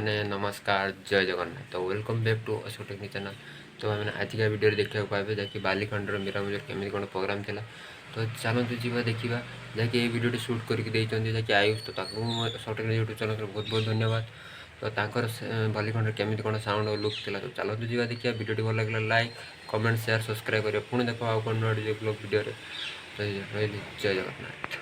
मैंने नमस्कार जय जगन्नाथ। तो welcome back to Ashok technique channel. तो मैंने आजिका भिडियो देखा पाइबे जैकि बालिखंडर मीरा मजर केमी कौन प्रोग्राम था। तो चलते जी देखा जैकि ये भिडियो सुट करके आयुष। तो अशोक टेक्निक यूट्यूब चैनल बहुत बहुत धन्यवाद। तो बालिखंडर केमी कौन साउंड और लुक था। तो चलते जी देखिए भिडियो भल लगे लाइक कमेंट शेयर सब्सक्राइब करें। पुणी देख आउ कौन नुआ ब्लॉग भिडियो। तो रही जय जगन्नाथ।